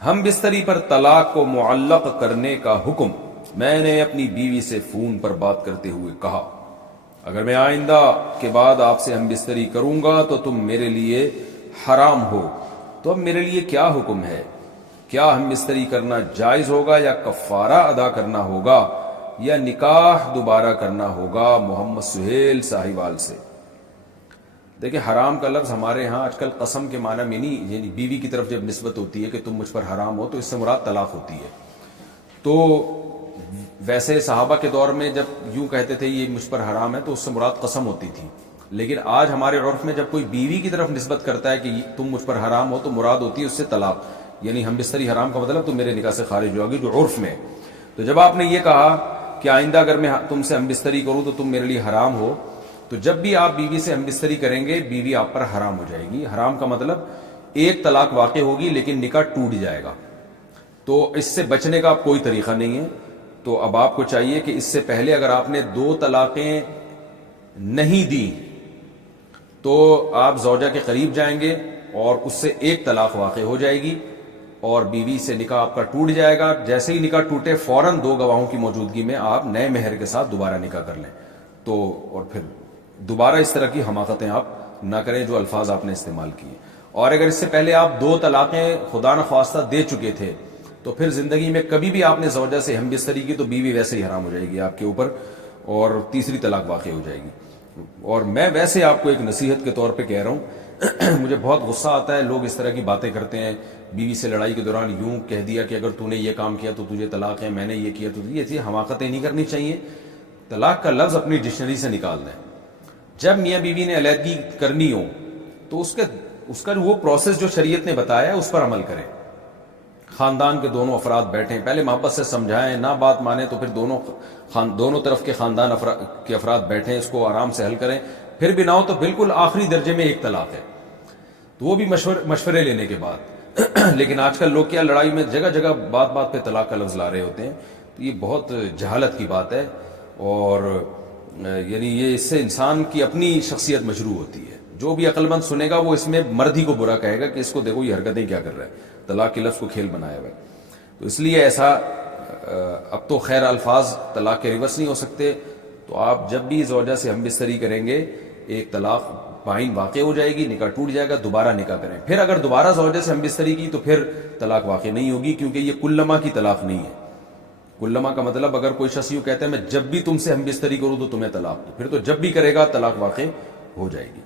ہم بستری پر طلاق کو معلق کرنے کا حکم۔ میں نے اپنی بیوی سے فون پر بات کرتے ہوئے کہا، اگر میں آئندہ کے بعد آپ سے ہم بستری کروں گا تو تم میرے لیے حرام ہو، تو اب میرے لیے کیا حکم ہے؟ کیا ہم بستری کرنا جائز ہوگا یا کفارہ ادا کرنا ہوگا یا نکاح دوبارہ کرنا ہوگا؟ محمد سہیل ساہیوال سے۔ دیکھیں، حرام کا لفظ ہمارے ہاں آج کل قسم کے معنی میں نہیں، یعنی بیوی کی طرف جب نسبت ہوتی ہے کہ تم مجھ پر حرام ہو تو اس سے مراد طلاق ہوتی ہے۔ تو ویسے صحابہ کے دور میں جب یوں کہتے تھے یہ مجھ پر حرام ہے تو اس سے مراد قسم ہوتی تھی، لیکن آج ہمارے عرف میں جب کوئی بیوی کی طرف نسبت کرتا ہے کہ تم مجھ پر حرام ہو تو مراد ہوتی ہے اس سے طلاق، یعنی ہم بستری حرام کا مطلب تم میرے نکاح سے خارج ہو گی، جو عرف میں۔ تو جب آپ نے یہ کہا کہ آئندہ اگر میں تم سے ہم بستری کروں تو تم میرے لیے حرام ہو، تو جب بھی آپ بیوی سے ہم بستری کریں گے بیوی آپ پر حرام ہو جائے گی۔ حرام کا مطلب ایک طلاق واقع ہوگی لیکن نکاح ٹوٹ جائے گا، تو اس سے بچنے کا کوئی طریقہ نہیں ہے۔ تو اب آپ کو چاہیے کہ اس سے پہلے اگر آپ نے 2 طلاقیں نہیں دی تو آپ زوجہ کے قریب جائیں گے اور اس سے 1 طلاق واقع ہو جائے گی اور بیوی سے نکاح آپ کا ٹوٹ جائے گا۔ جیسے ہی نکاح ٹوٹے فوراً 2 گواہوں کی موجودگی میں آپ نئے مہر کے ساتھ دوبارہ نکاح کر لیں، تو اور پھر دوبارہ اس طرح کی حماقتیں آپ نہ کریں جو الفاظ آپ نے استعمال کیے۔ اور اگر اس سے پہلے آپ 2 طلاقیں خدا نخواستہ دے چکے تھے تو پھر زندگی میں کبھی بھی آپ نے زوجہ سے ہم بستری کی تو بیوی ویسے ہی حرام ہو جائے گی آپ کے اوپر اور تیسری طلاق واقع ہو جائے گی۔ اور میں ویسے آپ کو ایک نصیحت کے طور پہ کہہ رہا ہوں، مجھے بہت غصہ آتا ہے لوگ اس طرح کی باتیں کرتے ہیں، بیوی سے لڑائی کے دوران یوں کہہ دیا کہ اگر تو نے یہ کام کیا تو تجھے طلاق ہے، میں نے یہ کیا تو یہ چیز حماقتیں نہیں کرنی چاہیے۔ طلاق کا لفظ اپنی ڈکشنری سے نکال دیں۔ جب میاں بیوی نے علیحدگی کرنی ہو تو اس کا وہ پروسیس جو شریعت نے بتایا ہے اس پر عمل کریں۔ خاندان کے دونوں افراد بیٹھیں، پہلے محبت سے سمجھائیں، نہ بات مانے تو پھر دونوں طرف کے خاندان کے افراد بیٹھیں، اس کو آرام سے حل کریں۔ پھر بھی نہ ہو تو بالکل آخری درجے میں 1 طلاق ہے، تو وہ بھی مشورے لینے کے بعد۔ لیکن آج کل لوگ کیا لڑائی میں جگہ جگہ بات بات پہ طلاق کا لفظ لا رہے ہوتے ہیں، تو یہ بہت جہالت کی بات ہے، اور یعنی یہ اس سے انسان کی اپنی شخصیت مجروح ہوتی ہے۔ جو بھی عقل مند سنے گا وہ اس میں مرد ہی کو برا کہے گا کہ اس کو دیکھو یہ حرکتیں کیا کر رہا ہے، طلاق کے لفظ کو کھیل بنایا ہوا ہے۔ تو اس لیے ایسا اب تو خیر الفاظ طلاق کے ریورس نہیں ہو سکتے، تو آپ جب بھی زوجہ سے ہم بستری کریں گے 1 طلاق بائن واقع ہو جائے گی، نکاح ٹوٹ جائے گا، دوبارہ نکاح کریں۔ پھر اگر دوبارہ زوجہ سے ہم بستری کی تو پھر طلاق واقع نہیں ہوگی، کیونکہ یہ کلما کی طلاق نہیں ہے۔ کلما کا مطلب اگر کوئی شخص یوں کہتا ہے میں جب بھی تم سے ہم بستری کروں تو تمہیں طلاق دوں، پھر تو جب بھی کرے گا طلاق واقع ہو جائے گی۔